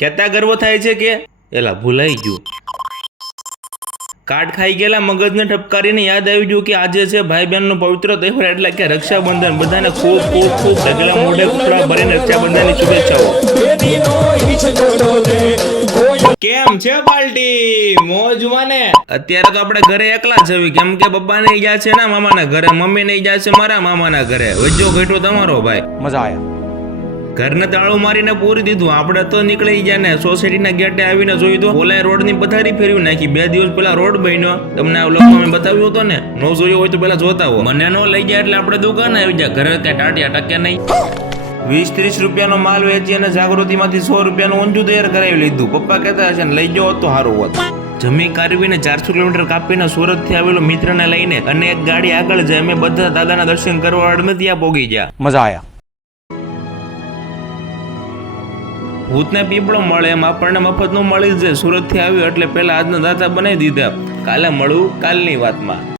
કેતા ગર્વ થાય છે કે એલા ભૂલાઈ ગયું. કાર્ડ ખાઈ ગયેલા મગજને ઠપકારીને યાદ આવી ગયું કે આજે છે ભાઈ બહેનનો પવિત્ર તહેવાર એટલે કે રક્ષાબંધન. બધાને ખૂબ ખૂબ ખૂબ ઢગલા મોઢે કપડા ભરીને રક્ષાબંધનની શુભેચ્છાઓ. કેમ છે પાર્ટી? મોજમાં ને? અત્યારે તો આપણે ઘરે એકલા જ હવી, કેમ કે પપ્પા ને ગયા છે ને મામાના ઘરે, મમ્મી ને ગયા છે મારા મામાના ઘરે. વચ્ચો ઘેટો તમારો ભાઈ. મજા આયા. ઘરને તાળું મારીને પૂરી દીધું. આપણે તો નીકળી ગયા ને સોસાયટીના ગેટે આવીને જોયું તો ઓલા રોડની પથારી ફેરવી નાખી. 2 દિવસ પહેલા રોડ બન્યો, તમને આ વ્લોગમાં મેં બતાવ્યો હતો ને. નો જોયો હોય તો પેલા જોતા હો. મને નો લઈ ગયા એટલે આપણે દુકાને આવી ગયા. ઘરે ક્યાં ટાટિયા ટકે નહીં. 20-30 રૂપિયાનો માલ વેચી અને જાગૃતિમાંથી 100 રૂપિયાનું ઊંધું તૈયાર કરાવી લીધું. પપ્પા કહેતા હશે ને લઈ જાઓ તો સારું હોત. જમી કારવીને 400 કિલોમીટર કાપીને સુરત થી આવેલો મિત્રને લઈને અને એક ગાડી આગળ જાય. અમે બધા દાદાના દર્શન કરવા અડમતિયા પોગી ગયા. મજા આયા. ભૂતને પીપળો મળે એમ આપણને મફત નું મળી જ જાય. સુરત થી આવ્યું એટલે પેલા આજના દાતા બનાવી દીધા. કાલે મળું કાલની વાતમાં.